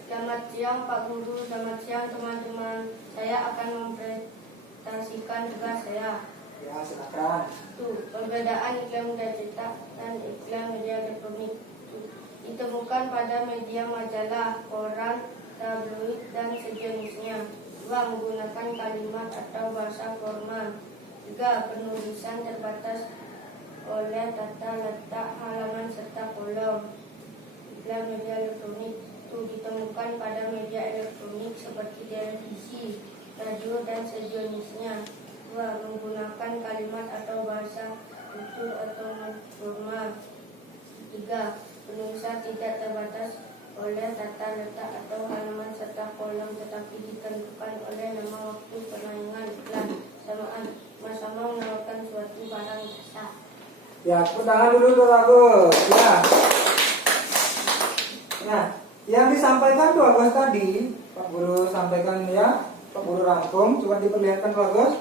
Selamat siang Pak Guru, selamat siang teman-teman. Saya akan mempresentasikan tugas saya. Ya, silakan. Perbedaan iklan media cetak dan iklan media elektronik ditemukan pada media majalah, koran, tabloid, dan sejenisnya. 2. Menggunakan kalimat atau bahasa formal. 3. Penulisan terbatas oleh tata letak halaman serta kolom. Iklan media elektronik ditemukan pada media elektronik seperti televisi, radio, dan sejenisnya. 2. Menggunakan kalimat atau bahasa tutur atau formal. 3. Penulisan tidak terbatas oleh tata letak atau halaman serta kolom, tetapi ditentukan oleh nama, waktu penayangan iklan, sama-sama menawarkan suatu barang jasa. Ya, tepuk tangan dulu tuh bagus. Ya. Nah, yang disampaikan tuh bagus tadi, Pak Guru sampaikan ya, Pak Guru rangkum, coba diperlihatkan bagus.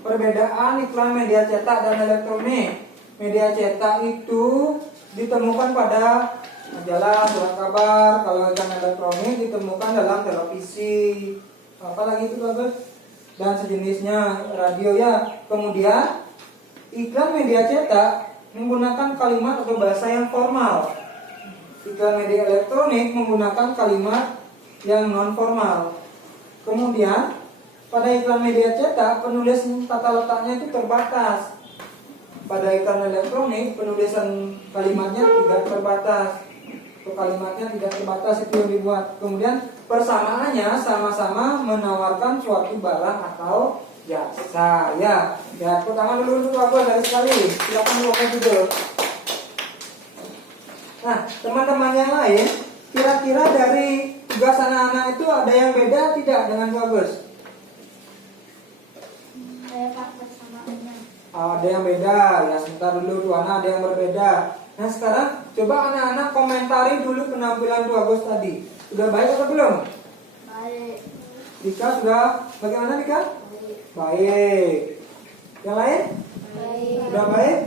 Perbedaan iklan media cetak dan elektronik. Media cetak itu ditemukan pada majalah, surat kabar. Kalau iklan elektronik ditemukan dalam televisi. Apalagi itu bagus. Dan sejenisnya, radio ya. Kemudian iklan media cetak menggunakan kalimat atau bahasa yang formal. Iklan media elektronik menggunakan kalimat yang non formal. Kemudian pada iklan media cetak penulis tata letaknya itu terbatas. Pada iklan elektronik penulisan kalimatnya tidak terbatas. Untuk kalimatnya tidak terbatas itu yang dibuat. Kemudian persamaannya sama-sama menawarkan suatu barang atau jasa. Ya, tepuk tangan dulu untuk aku dari sekali. Silakan buka judul. Nah, teman-teman yang lain, kira-kira dari tugas anak-anak itu ada yang beda tidak dengan bagus? Ada yang beda, ya sebentar dulu tuh anak, ada yang berbeda. Nah sekarang coba anak-anak komentari dulu penampilan tuh bagus tadi. Sudah baik atau belum? Baik. Dika sudah, bagaimana Dika? Baik. Yang lain? Baik. Sudah baik?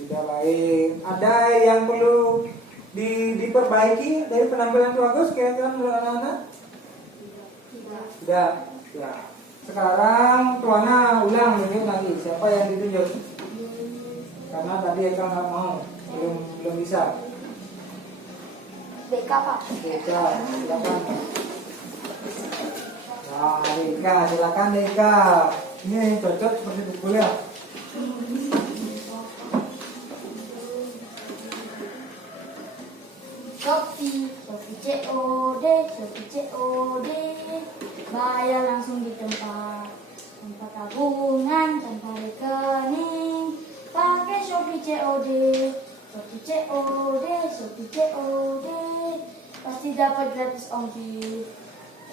Sudah baik. Ada yang perlu diperbaiki dari penampilan tuh bagus kira-kira menurut anak-anak? Tidak. Ya. Sekarang Tuana ulang tunjuk lagi siapa yang ditunjuk. Karena tadi Eka nggak mau, belum bisa. BK Pak. Eka, silakan. Nah, Eka, silakan Eka. Ini cocok seperti buku ya. Shopee COD, bayar langsung di tempat, tanpa tabungan, tanpa rekening, pakai Shopee COD, pasti dapat gratis ongkir.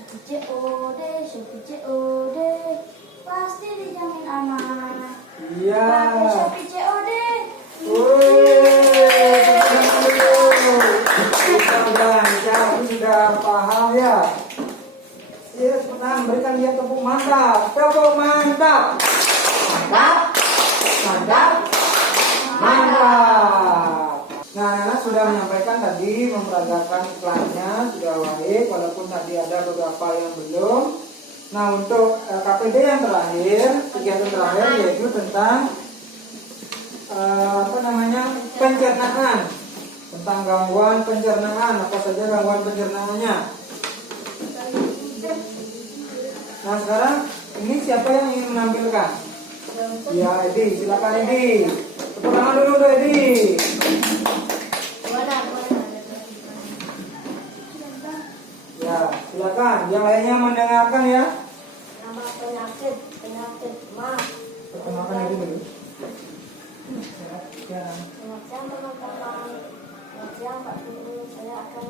Shopee COD, pasti dijamin aman. Iya. Pakai Shopee COD. Sudah paham ya. Ya, tenang, berikan dia tepuk mantap. Tepuk mantap. Mantap. Nah, anak sudah menyampaikan tadi, memperagakan iklannya sudah baik, walaupun tadi ada beberapa yang belum. Nah, untuk KPD yang terakhir, kegiatan terakhir yaitu tentang pencernaan, tentang gangguan pencernaan, apa saja gangguan pencernaannya. Nah sekarang ini siapa yang ingin menampilkan? Ya Edi, silakan Edi. Tepuk tangan dulu tuh Edi. Ya silakan, yang lainnya mendengarkan ya. Nama penyakit mah. Perkenalkan Edi dulu. Ya. Selamat siang teman-teman. Selamat siang Pak Guru. Saya akan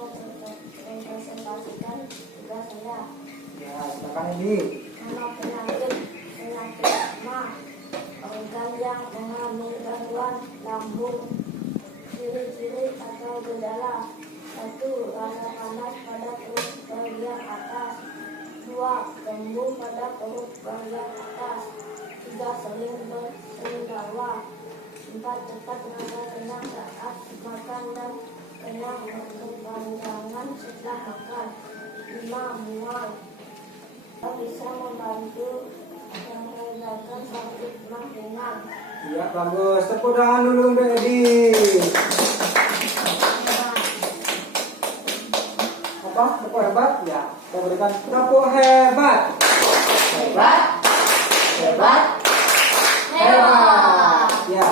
mempresentasikan tugas saya. Ya silakan Edi. Nama penyakit mah. Organ yang mengalami gangguan lambung. Ciri-ciri atau gejala. 1. Rasa panas pada perut bagian atas. 2. Kembung pada perut bagian atas. 3. Sering bersendawa. 4. Cepat merasa kenyang saat makan dan kenyang berkepanjangan setelah makan. 5. Mual. Bisa membantu meninggalkan Sakitmah dengan Iya, bagus. Tepuk tangan dulu untuk Edi. Apa? Tepuk hebat? Ya. Kita berikan tepuk hebat. hebat, hebat, hebat. Ya.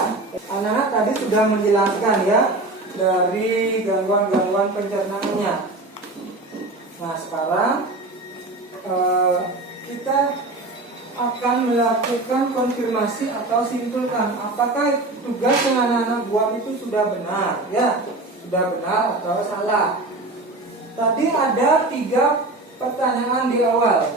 Anak-anak tadi sudah menjelaskan ya dari gangguan-gangguan pencernaannya. Nah, sekarang kita akan melakukan konfirmasi atau simpulkan apakah tugas yang anak-anak buat itu sudah benar, ya, sudah benar atau salah. Tadi ada 3 pertanyaan di awal.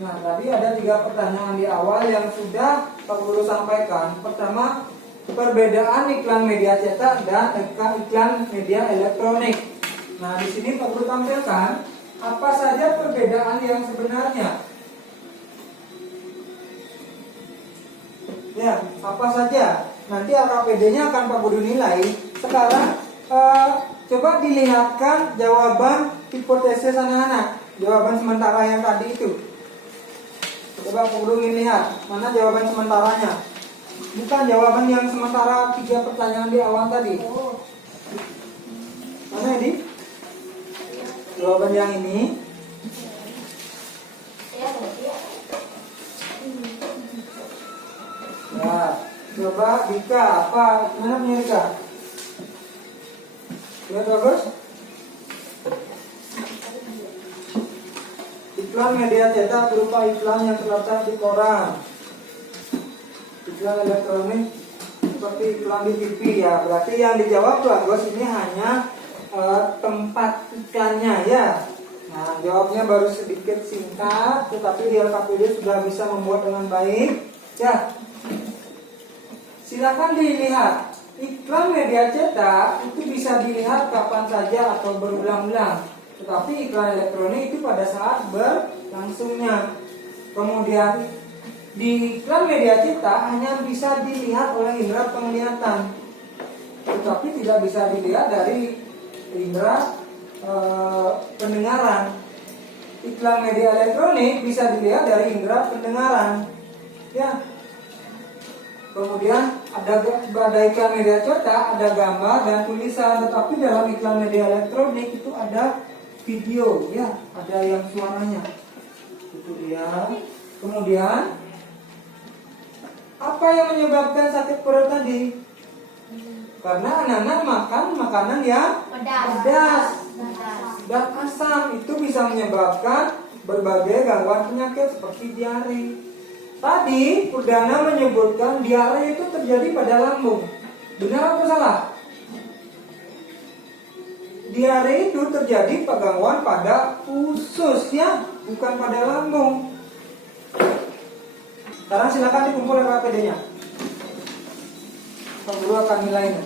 Nah, tadi ada 3 pertanyaan di awal yang sudah Pak Guru sampaikan. Pertama, perbedaan iklan media cetak dan iklan media elektronik. Nah, di sini Pak Guru tampilkan apa saja perbedaan yang sebenarnya. Ya, apa saja. Nanti LKPD-nya akan Pak Guru nilai. Sekarang coba dilihatkan jawaban hipotesis anak-anak. Jawaban sementara yang tadi itu. Coba Pak Guru ingin lihat mana jawaban sementaranya. Bukan jawaban yang sementara 3 pertanyaan di awal tadi. Mana ini? Jawaban yang ini. Ya, coba Dika, apa? Mana punya Dika? Lihat bagus. Iklan media cetak berupa iklan yang terletak di koran. Iklan elektronik seperti iklan di TV ya. Berarti yang dijawab tuh Agus ini hanya tempat iklannya ya. Nah, jawabnya baru sedikit singkat, tetapi di LKPD sudah bisa membuat dengan baik. Ya, silakan dilihat. Iklan media cetak itu bisa dilihat kapan saja atau berulang-ulang. Tetapi iklan elektronik itu pada saat berlangsungnya. Kemudian di iklan media cetak hanya bisa dilihat oleh indera penglihatan, tetapi tidak bisa dilihat dari indera pendengaran. Iklan media elektronik bisa dilihat dari indera pendengaran. Ya. Kemudian pada iklan media cetak ada gambar dan tulisan, tetapi dalam iklan media elektronik itu ada video, ya, ada yang suaranya. Itu dia. Kemudian apa yang menyebabkan sakit perut tadi? Karena anak-anak makan makanan yang pedas dan asam, itu bisa menyebabkan berbagai gangguan penyakit seperti diare. Tadi Perdana menyebutkan diare itu terjadi pada lambung. Benar atau salah? Diare itu terjadi gangguan pada usus ya, bukan pada lambung. Sekarang silakan dikumpul LKPD-nya. Pak Guru akan nilainya.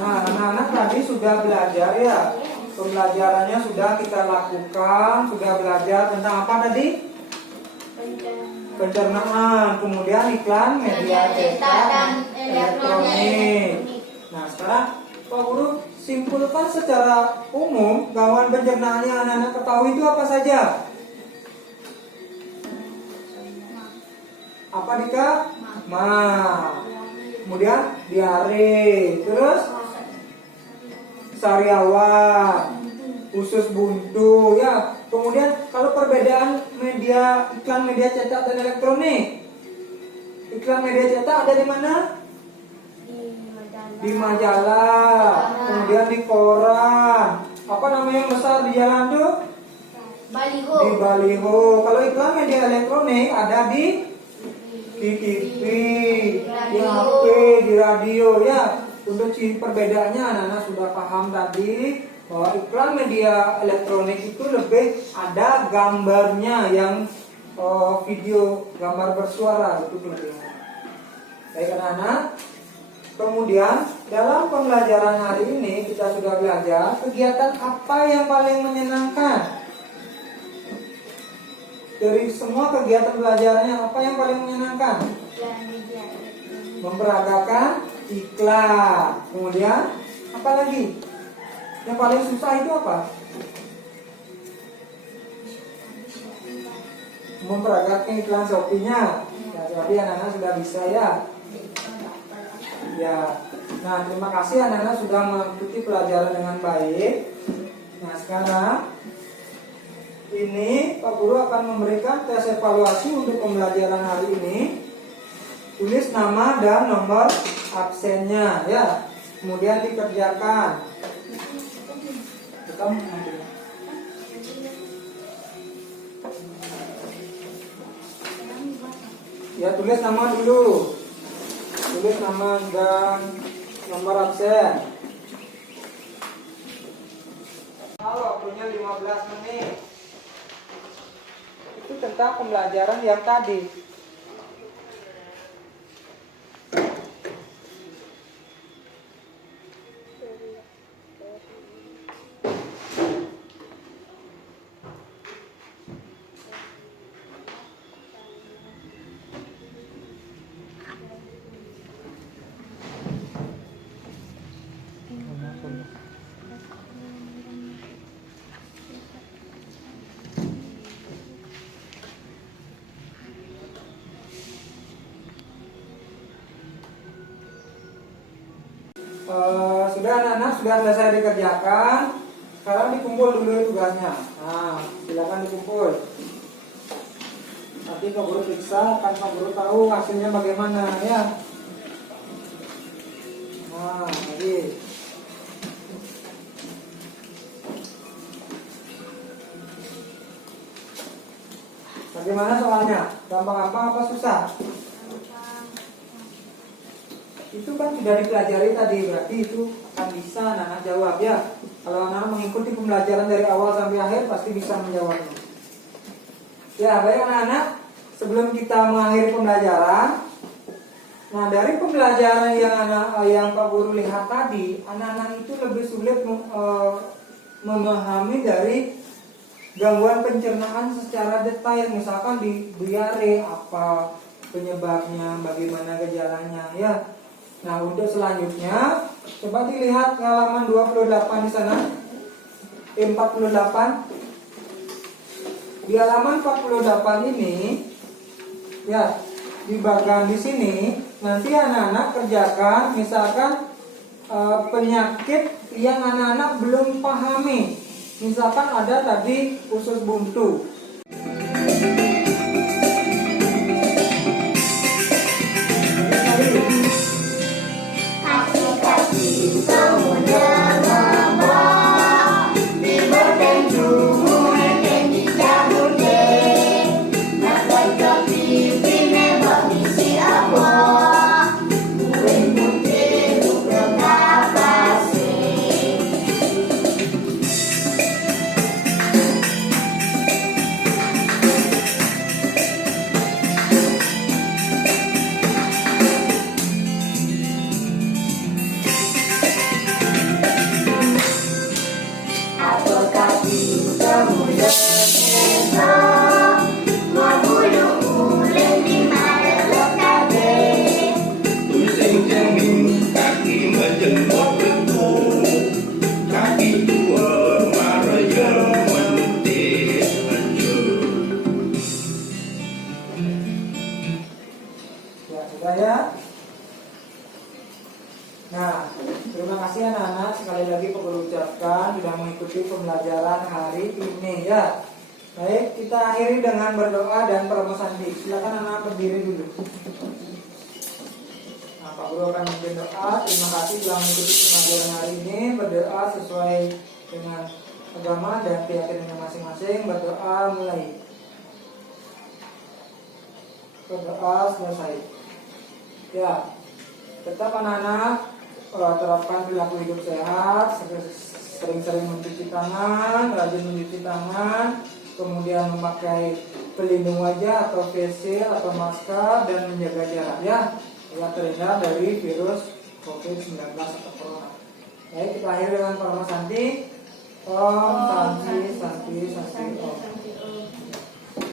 Nah, anak-anak tadi sudah belajar ya. Pembelajarannya sudah kita lakukan, sudah belajar tentang apa tadi? Pencernaan, kemudian iklan media cetak dan elektronik. Nah, sekarang Pak Guru simpulkan secara umum gangguan pencernaan yang anak-anak ketahui itu apa saja? Apa Dika? Kemudian diare, terus sariawan, usus buntu ya. Kemudian kalau perbedaan iklan media cetak dan elektronik, iklan media cetak ada di mana? Di majalah, kemudian di koran. Apa namanya yang besar di jalan tuh? Baliho. Di baliho. Kalau iklan media elektronik ada di TV, di HP, di radio ya. Untuk perbedaannya anak-anak sudah paham tadi bahwa iklan media elektronik itu lebih ada gambarnya yang video, gambar bersuara itu kelebihannya. Baik anak-anak. Kemudian dalam pembelajaran hari ini kita sudah belajar kegiatan apa yang paling menyenangkan. Dari semua kegiatan belajarannya apa yang paling menyenangkan? Memperagakan iklan. Kemudian apa lagi? Yang paling susah itu apa? memperagakan iklan Shopee-nya. Ya, jadi anak-anak sudah bisa ya. Ya. Nah, terima kasih anak-anak sudah mengikuti pelajaran dengan baik. Nah, sekarang ini Pak Guru akan memberikan tes evaluasi untuk pembelajaran hari ini. Tulis nama dan nomor absennya ya. Kemudian dikerjakan. Kita ya, tulis nama dulu. Tulis nama dan nomor absen. Kalau waktunya 15 menit. Itu tentang pembelajaran yang tadi. Sudah anak-anak sudah selesai dikerjakan. Sekarang dikumpul dulu tugasnya. Nah, silakan dikumpul. Nanti Pak Guru periksa, kan Pak Guru tahu hasilnya bagaimana ya. Nah, jadi bagaimana soalnya? Gampang-gampang apa susah? Itu kan sudah dipelajari tadi, berarti itu akan bisa anak-anak jawab ya. Kalau anak-anak mengikuti pembelajaran dari awal sampai akhir pasti bisa menjawabnya. Ya, baik anak-anak, sebelum kita mengakhiri pembelajaran, nah dari pembelajaran yang Pak Guru lihat tadi, anak-anak itu lebih sulit memahami dari gangguan pencernaan secara detail, misalkan di diare apa penyebabnya, bagaimana gejalanya ya. Nah, untuk selanjutnya coba dilihat halaman 28 di sana. 48. Di halaman 48 ini ya, di bagian di sini nanti anak-anak kerjakan misalkan penyakit yang anak-anak belum pahami. Misalkan ada tadi usus buntu. Nah, terima kasih anak-anak, sekali lagi Pak Guru ucapkan sudah mengikuti pembelajaran hari ini ya. Baik, kita akhiri dengan berdoa dan promo sandi. Silakan anak-anak berdiri dulu. Nah, Pak Guru akan memimpin doa. Terima kasih telah mengikuti pembelajaran hari ini. Berdoa sesuai dengan agama dan keyakinan masing-masing. Berdoa mulai. Berdoa selesai. Ya, tetap anak-anak terapkan perilaku hidup sehat, sering-sering mencuci tangan, rajin mencuci tangan, kemudian memakai pelindung wajah atau face shield atau masker dan menjaga jarak ya, agar terhindar dari virus COVID-19 atau corona. Baik, kita akhiri dengan Parama Santi. Om Santi Santi Santi Om.